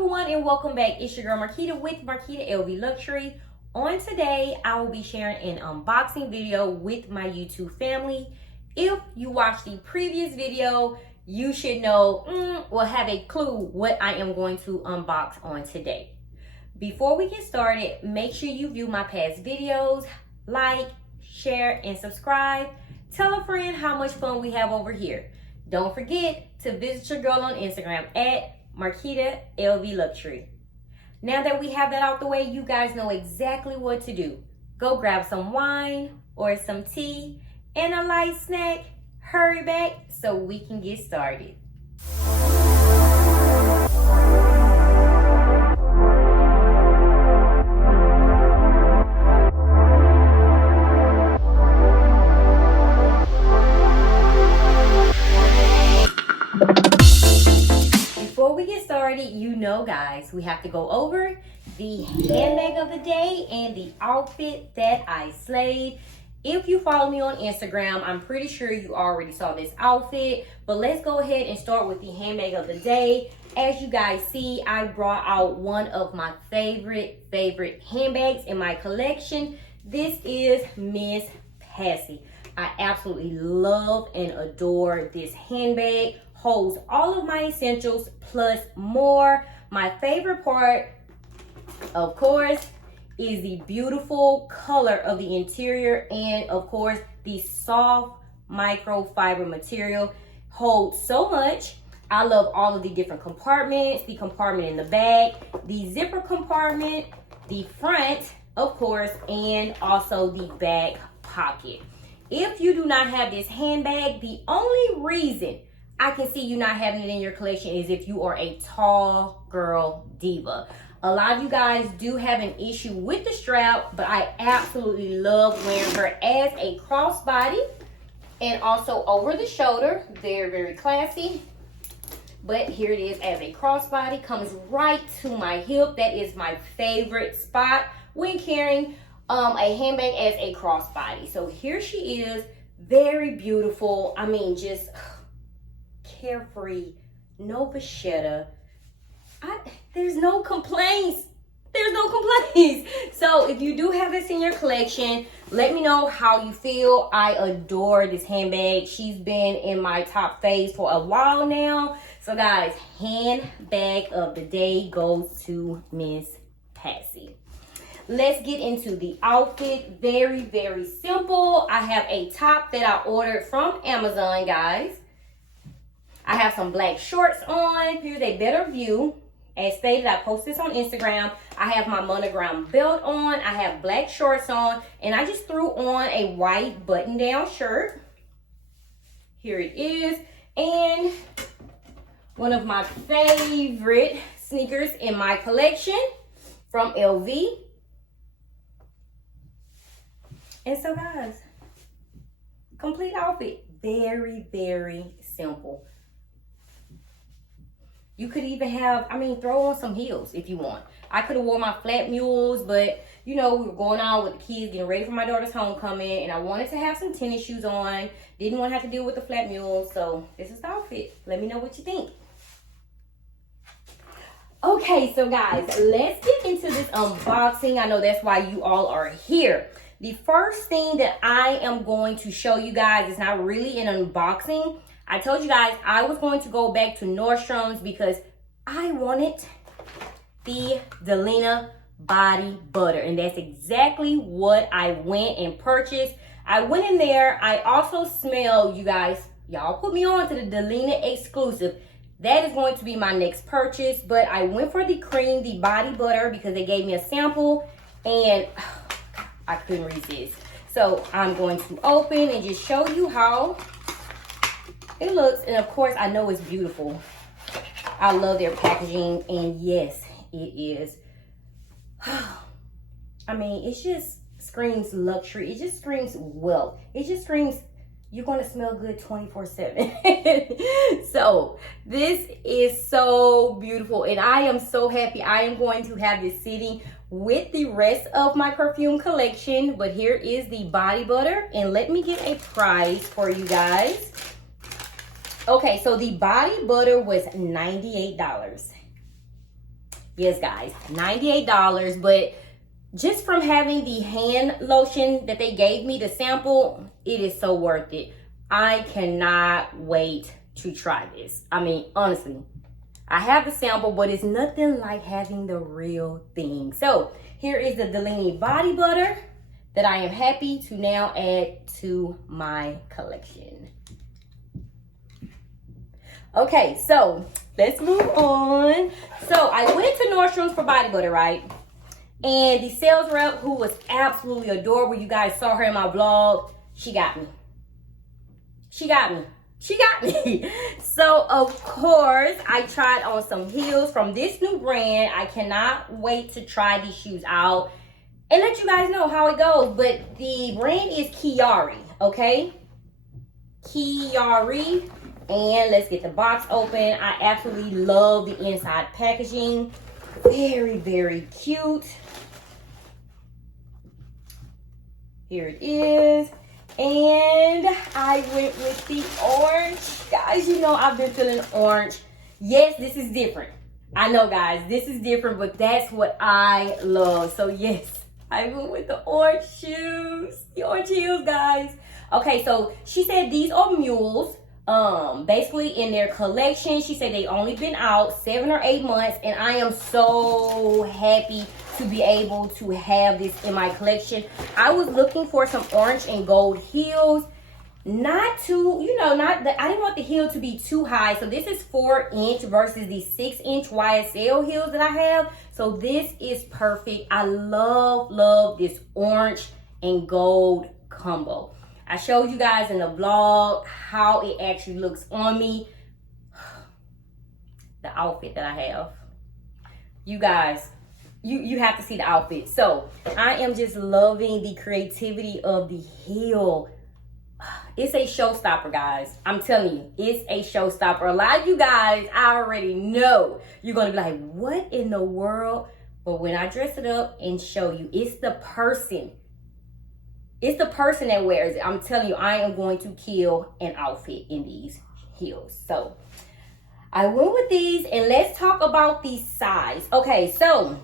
everyone, and welcome back. It's your girl Marquita with Marquita LV Luxury. On today, I will be sharing an unboxing video with my YouTube family. If you watched the previous video, you should know, have a clue what I am going to unbox on today. Before we get started, make sure you view my past videos, like, share, and subscribe. Tell a friend how much fun we have over here. Don't forget to visit your girl on Instagram at Marquita LV Luxury. Now that we have that out the way, you guys know exactly what to do. Go grab some wine or some tea and a light snack. Hurry back so we can get started. Before we get started, you know guys, we have to go over the handbag of the day and the outfit that I slayed. If you follow me on Instagram, I'm pretty sure you already saw this outfit, but let's go ahead and start with the handbag of the day. As you guys see, I brought out one of my favorite handbags in my collection. This is Miss Passy. I absolutely love and adore this handbag. Holds all of my essentials plus more. My favorite part, of course, is the beautiful color of the interior and of course the soft microfiber material. Holds so much. I love all of the different compartments, the compartment in the back, the zipper compartment, the front, of course, and also the back pocket. If you do not have this handbag, the only reason I can see you not having it in your collection is if you are a tall girl diva. A lot of you guys do have an issue with the strap, but I absolutely love wearing her as a crossbody and also over the shoulder. Very classy. But here it is as a crossbody. Comes right to my hip. That is my favorite spot when carrying a handbag as a crossbody. So here she is, very beautiful. I mean, just carefree, no vachetta. There's no complaints. There's no complaints. So if you do have this in your collection, let me know how you feel. I adore this handbag. She's been in my top faves for a while now. So guys, handbag of the day goes to Miss Passy. Let's get into the outfit. Very simple. I have a top that I ordered from Amazon, guys. I have some black shorts on. Here's a better view. As stated, I posted this on Instagram. I have my monogram belt on. I have black shorts on. And I just threw on a white button-down shirt. Here it is. And one of my favorite sneakers in my collection from LV. And so, guys, complete outfit. Very simple. You could even have, throw on some heels if you want. I could have worn my flat mules, but, you know, we were going out with the kids, getting ready for my daughter's homecoming, and I wanted to have some tennis shoes on. Didn't want to have to deal with the flat mules, so this is the outfit. Let me know what you think. Okay, so guys, let's get into this unboxing. I know that's why you all are here. The first thing that I am going to show you guys is not really an unboxing. I told you guys I was going to go back to Nordstrom's because I wanted the Delina body butter. And that's exactly what I went and purchased. I went in there. I also smelled, you guys, y'all put me on to the Delina exclusive. That is going to be my next purchase. But I went for the cream, the body butter, because they gave me a sample. And I couldn't resist. So I'm going to open and just show you how it looks. And of course, I know it's beautiful. I love their packaging. And yes, it is. It just screams luxury. It just screams wealth. It just screams you're going to smell good 24/7. So this is so beautiful. And I am so happy. I am going to have this sitting with the rest of my perfume collection. But here is the body butter. And let me get a price for you guys. Okay, so the body butter was $98. Yes, guys, $98. But just from having the hand lotion that they gave me, the sample, it is so worth it. I cannot wait to try this. I mean, honestly, I have the sample, but it's nothing like having the real thing. So here is the Delina body butter that I am happy to now add to my collection. Okay, so let's move on. So I went to Nordstrom's for body butter, right? And the sales rep, who was absolutely adorable, you guys saw her in my vlog, she got me. She got me. She got me. So, of course, I tried on some heels from this new brand. I cannot wait to try these shoes out and let you guys know how it goes. But the brand is Keeyahri, okay? Keeyahri. And let's get the box open. I absolutely love the inside packaging. Very, very cute. Here it is. And I went with the orange. Guys, you know I've been feeling orange. Yes, this is different. I know, guys, this is different, but that's what I love. So yes, I went with the orange shoes. The orange heels, guys. Okay, so she said these are mules. Basically in their collection. She said they only been out 7 or 8 months, and I am so happy to be able to have this in my collection. I was looking for some orange and gold heels, not too, you know, I didn't want the heel to be too high. So this is 4-inch versus the 6-inch YSL heels that I have. So this is perfect. I love this orange and gold combo. I showed you guys in the vlog how it actually looks on me. The outfit that I have. You guys, you have to see the outfit. So I am just loving the creativity of the heel. It's a showstopper, guys. I'm telling you, it's a showstopper. A lot of you guys, I already know, you're going to be like, what in the world? But when I dress it up and show you, it's the person. It's the person that wears it. I'm telling you, I am going to kill an outfit in these heels. So I went with these, and let's talk about the size. Okay, so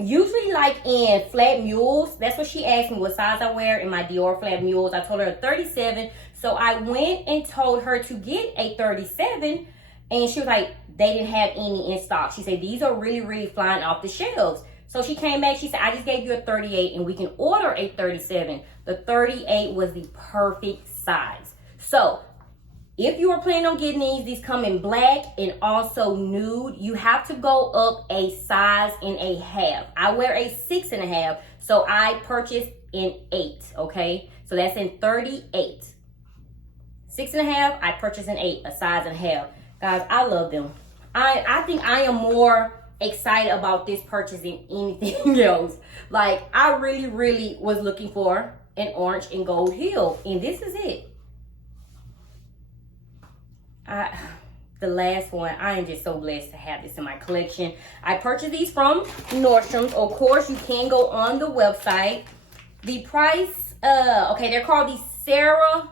usually like in flat mules, that's what she asked me what size I wear in my Dior flat mules. I told her a 37. So I went and told her to get a 37, and she was like, they didn't have any in stock. She said, these are really flying off the shelves. So she came back, she said, I just gave you a 38 and we can order a 37. The 38 was the perfect size. So if you are planning on getting these come in black and also nude. You have to go up a size and a half. I wear a 6.5, so I purchased an 8, okay? So that's in 38. 6.5, I purchased an 8, a size and a half. Guys, I love them. I think I am more excited about this purchase than anything else. Like, I really was looking for an orange and gold heel, and this is it. The last one, I am just so blessed to have this in my collection. I purchased these from Nordstrom's. Of course, you can go on the website. The price, okay, they're called the SERUM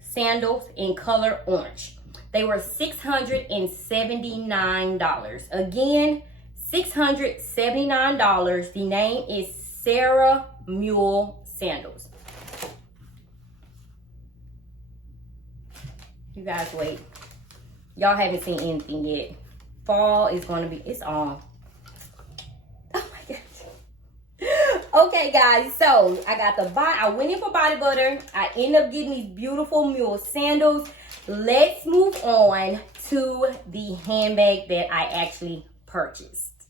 sandals in color orange. They were $679. Again, $679. The name is SERUM sandals. You guys wait. Y'all haven't seen anything yet. Fall is going to be, it's on. Oh my gosh. Okay, guys, so I went in for body butter. I ended up getting these beautiful mule sandals. Let's move on to the handbag that I actually purchased.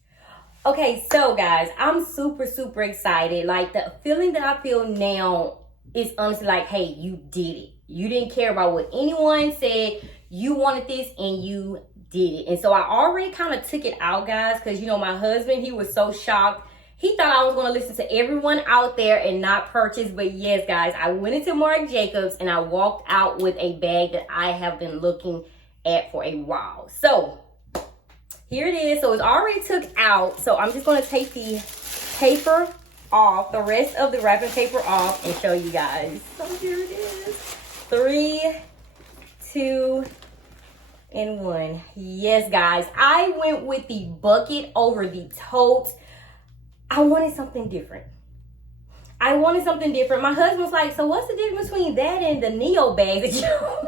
Okay, so guys, I'm super excited. Like, the feeling that I feel now is honestly like, hey, you did it. You didn't care about what anyone said. You wanted this and you did it. And so I already kind of took it out, guys, because, you know, my husband, he was so shocked. He thought I was going to listen to everyone out there and not purchase. But yes, guys, I went into Marc Jacobs and I walked out with a bag that I have been looking at for a while. So here it is. So it's already took out. So I'm just going to take the paper off, the rest of the wrapping paper off, and show you guys. So here it is. 3, 2, in one. Yes, guys, I went with the bucket over the tote. I wanted something different. My husband was like, so what's the difference between that and the Neo bag that you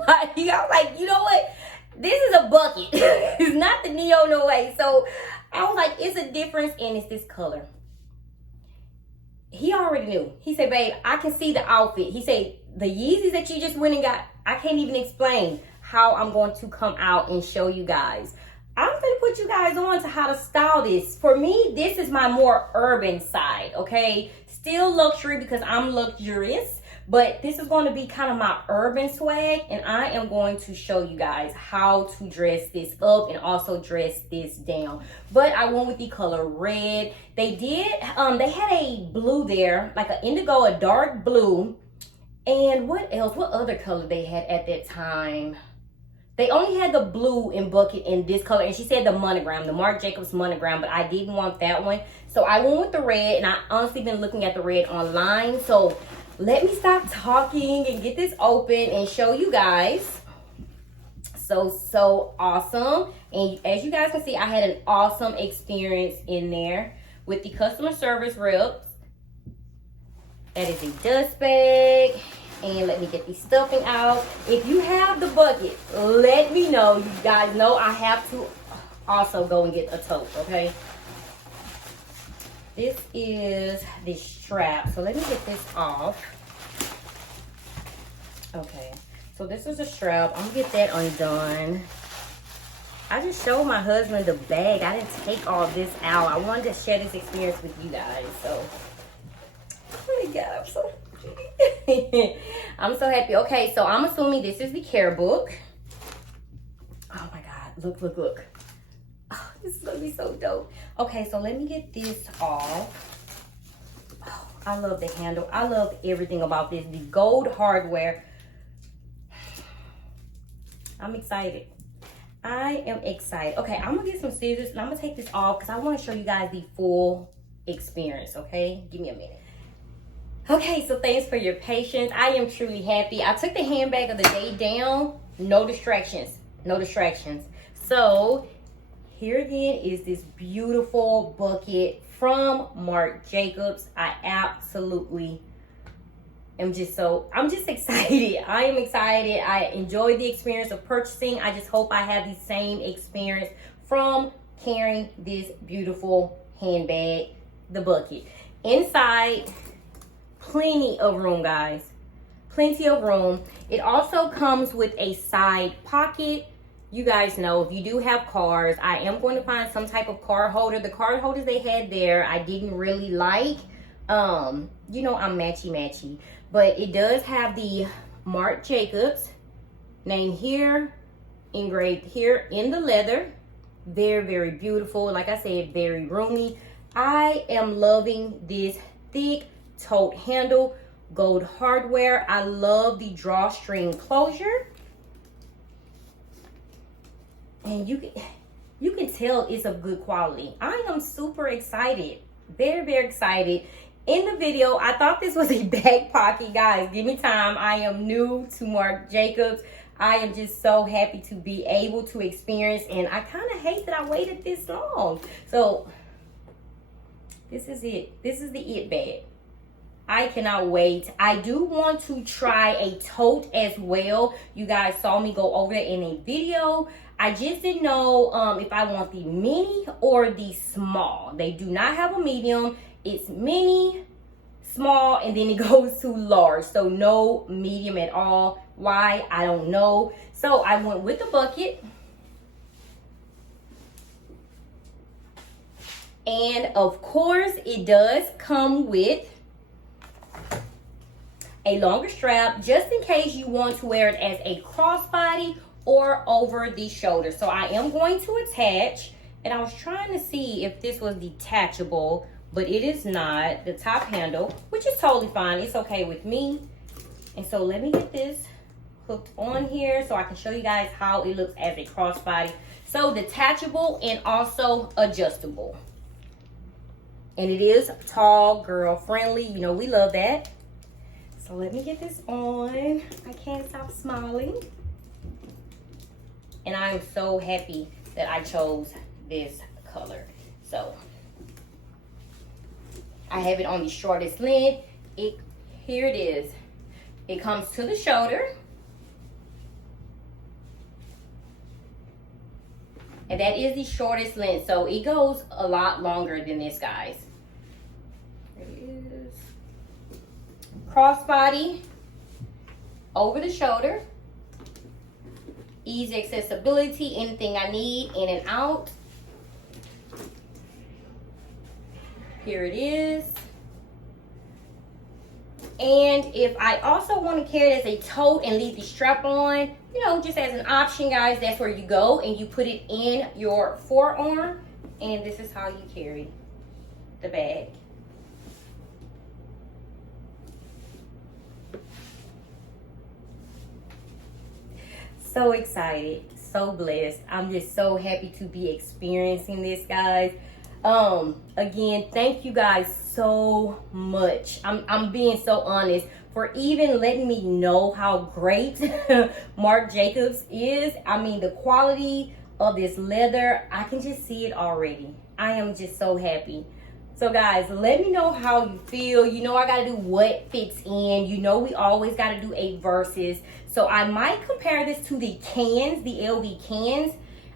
like? I was like, you know what? This is a bucket. It's not the Neo, no way. So I was like, it's a difference, and it's this color. He already knew. He said, babe, I can see the outfit. He said, the Yeezys that you just went and got, I can't even explain how I'm going to come out and show you guys. I'm going to put you guys on to how to style this. For me, this is my more urban side, okay? Still luxury because I'm luxurious, but this is going to be kind of my urban swag, and I am going to show you guys how to dress this up and also dress this down. But I went with the color red. They had a blue there, like an indigo, a dark blue. And what else? What other color they had at that time? They only had the blue in bucket in this color. And she said the monogram, the Marc Jacobs monogram, but I didn't want that one. So I went with the red, and I honestly been looking at the red online. So let me stop talking and get this open and show you guys. So awesome. And as you guys can see, I had an awesome experience in there with the customer service reps. That is a dust bag. And let me get the stuffing out. If you have the bucket, let me know. You guys know I have to also go and get a tote, okay? This is the strap. So let me get this off. Okay. So this is a strap. I'm going to get that undone. I just showed my husband the bag. I didn't take all this out. I wanted to share this experience with you guys. So, oh my God, I'm so I'm so happy. Okay, so I'm assuming this is the care book. Oh my God, look. Oh, this is gonna be so dope. Okay, so let me get this off. Oh, I love the handle. I love everything about this. The gold hardware. I'm excited. I am excited. Okay, I'm gonna get some scissors and I'm gonna take this off because I want to show you guys the full experience. Okay, give me a minute. Okay, so thanks for your patience. I am truly happy. I took the handbag of the day down. No distractions. So here again is this beautiful bucket from Marc Jacobs. I absolutely am I'm just excited. I am excited. I enjoyed the experience of purchasing. I just hope I have the same experience from carrying this beautiful handbag, the bucket. Inside, plenty of room, guys. Plenty of room. It also comes with a side pocket. You guys know if you do have cars, I am going to find some type of card holder. The card holders they had there, I didn't really like. You know, I'm matchy. But it does have the Marc Jacobs name here, engraved here in the leather. Very, very beautiful. Like I said, very roomy. I am loving this thick tote handle, gold hardware. I love the drawstring closure, and you can tell it's of good quality. I am super excited, very excited. In the video, I thought this was a back pocket, guys. Give me time. I am new to Marc Jacobs. I am just so happy to be able to experience, and I kind of hate that I waited this long. So this is it. This is the it bag. I cannot wait. I do want to try a tote as well. You guys saw me go over that in a video. I just didn't know if I want the mini or the small. They do not have a medium. It's mini, small, and then it goes to large. So no medium at all. Why? I don't know. So I went with the bucket. And of course, it does come with a longer strap just in case you want to wear it as a crossbody or over the shoulder. So I am going to attach, and I was trying to see if this was detachable, but it is not. The top handle, which is totally fine. It's okay with me. And so let me get this hooked on here so I can show you guys how it looks as a crossbody. So detachable and also adjustable. And it is tall girl friendly. You know, we love that. So let me get this on. I can't stop smiling. And I'm so happy that I chose this color. So I have it on the shortest length. Here it is. It comes to the shoulder. And that is the shortest length. So it goes a lot longer than this, guys. There it is. Crossbody over the shoulder. Easy accessibility, anything I need in and out. Here it is. And if I also want to carry it as a tote and leave the strap on, you know, just as an option, guys, that's where you go and you put it in your forearm. And this is how you carry the bag. So excited, so blessed. I'm just so happy to be experiencing this, guys. Again, thank you guys so much. I'm being so honest for even letting me know how great Marc Jacobs is. I mean, the quality of this leather, I can just see it already. I am just so happy. So guys, let me know how you feel. You know I gotta do what fits in. You know we always gotta do a versus. So I might compare this to the cans, the LV cans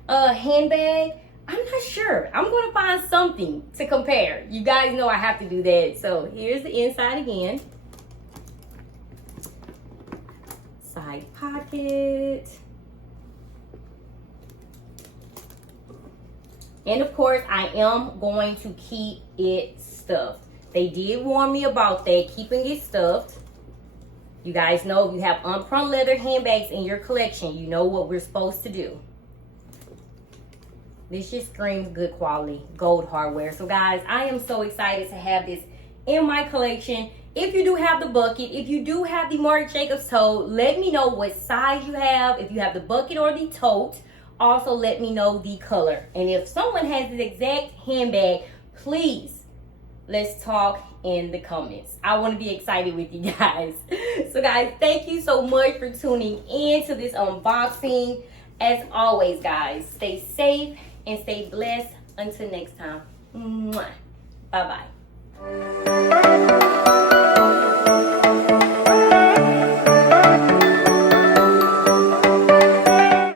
handbag. I'm not sure. I'm gonna find something to compare. You guys know I have to do that. So here's the inside again. Side pocket. And of course, I am going to keep it stuffed. They did warn me about that, keeping it stuffed. You guys know if you have unpruned leather handbags in your collection, you know what we're supposed to do. This just screams good quality, gold hardware. So guys, I am so excited to have this in my collection. If you do have the bucket, if you do have the Marc Jacobs tote, let me know what size you have. If you have the bucket or the tote, also let me know the color. And if someone has the exact handbag, please, let's talk in the comments. I want to be excited with you guys. So guys, thank you so much for tuning in to this unboxing. As always, guys, stay safe and stay blessed. Until next time. Bye-bye.